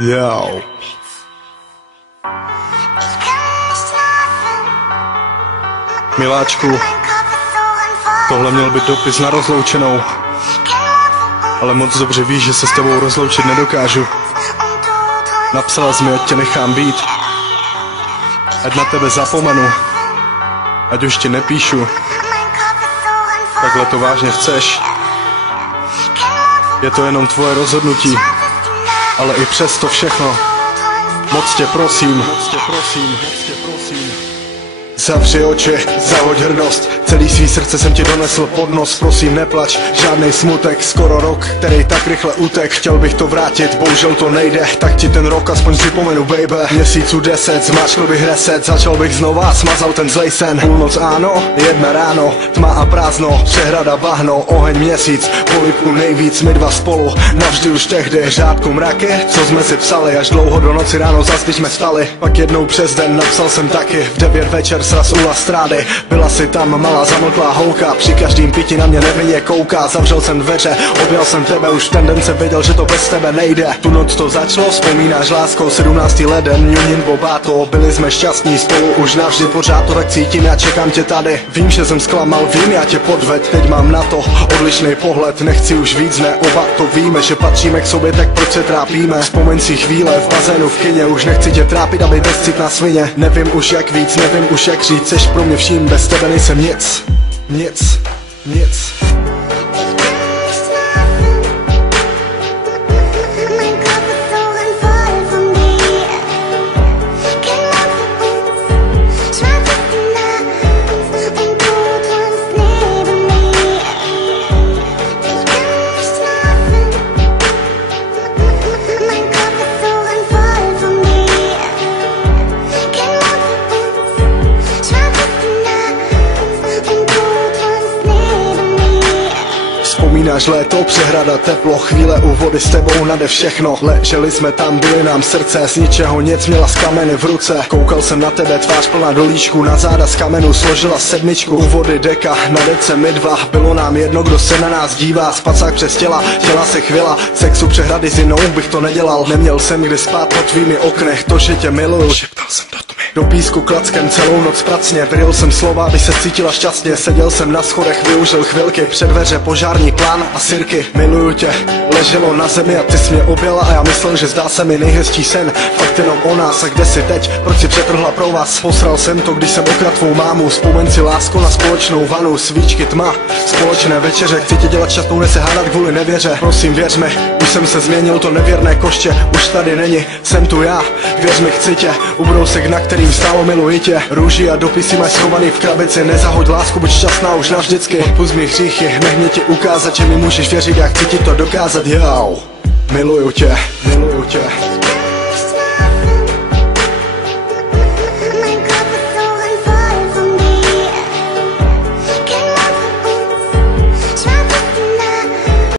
Yo. Miláčku, tohle měl být dopis na rozloučenou, ale moc dobře víš, že se s tebou rozloučit nedokážu. Napsala jsi mi, ať tě nechám být, ať na tebe zapomenu, ať už ti nepíšu. Takhle to vážně chceš? Je to jenom tvoje rozhodnutí, ale i přes to všechno moc tě prosím. Zavři oči, zahoď hrdost, celý svý srdce jsem ti donesl pod nos. Prosím neplač, žádnej smutek, skoro rok, který tak rychle utek. Chtěl bych to vrátit, bohužel to nejde, tak ti ten rok aspoň připomenu, baby. Měsíců 10, zmáčkl bych reset, začal bych znova, smazal ten zlej sen. Půlnoc áno, 1 ráno, tma a prázdno, přehrada bahno, oheň měsíc, polipku nejvíc, my dva spolu, navždy už tehdy. Řádku mraky, co jsme si psali, až dlouho do noci ráno zas když jsme stali. Pak jednou přes den napsal jsem taky, v 9 večer sraz u Lastrády. Byla si tam malá zamlklá holka, při každým pití na mě nevinně kouká. Zavřel jsem dveře, objal jsem tebe, už ten den jsem věděl, že to bez tebe nejde. Tu noc to začalo, vzpomínáš lásko, 17. leden, Junin Bobato. Byli jsme šťastní spolu už navždy, pořád to tak cítím, já čekám tě tady. Vím, že jsem zklamal, vím, já tě podved, teď mám na to odlišný pohled. Nechci už víc, ne, oba to víme, že patříme k sobě, tak proč se trápíme. Vzpomeň si chvíle v bazénu v kině, už nechci tě trápit, aby bezcit na svině. Nevím už jak víc, nevím už jak říct, seš pro mě vším, bez tebe nejsem nic. Nic. Vzpomínáš léto, přehrada, teplo, chvíle u vody s tebou nade všechno. Leželi jsme tam, byly nám srdce, z ničeho nic, měla z kameny v ruce. Koukal jsem na tebe, tvář plná dolíčku, na záda z kamenu složila 7. U vody deka, na dece my dva, bylo nám jedno, kdo se na nás dívá. Spacák přes těla se chvěla, sexu přehrady s jinou bych to nedělal. Neměl jsem kde spát pod tvými oknech, to, že tě miluju, šeptal jsem do tmy. Do písku klackem celou noc pracně, vyril jsem slova, aby se cítila šťastně. Seděl jsem na schodech, využil chvilky, před dveře požární plán a sirky. Miluju tě, leželo na zemi a ty jsi mě objela a já myslel, že zdá se mi nejhezčí sen. Fakt jenom o nás, a kde jsi teď, proč si přetrhla pro vás? Posral jsem to, když jsem okradl tvou mámu. Vzpomeň si lásko na společnou vanu, svíčky, tma, společné večeře. Chci tě dělat šťastnou, ne se hádat kvůli nevěře. Prosím věř mi, už jsem se změnil, to nevěrné koště už tady není, jsem tu já, věř mi, chci tě. Ubrousek, na kterým stálo miluji tě. Růži a dopisy máš schovaný v krabici, nezahoď lásku, buď šťastná už navždycky. Odpusť mi hříchy, nech mě ti ukázat, že mi můžeš věřit, já chci ti to dokázat, jo. Miluju tě.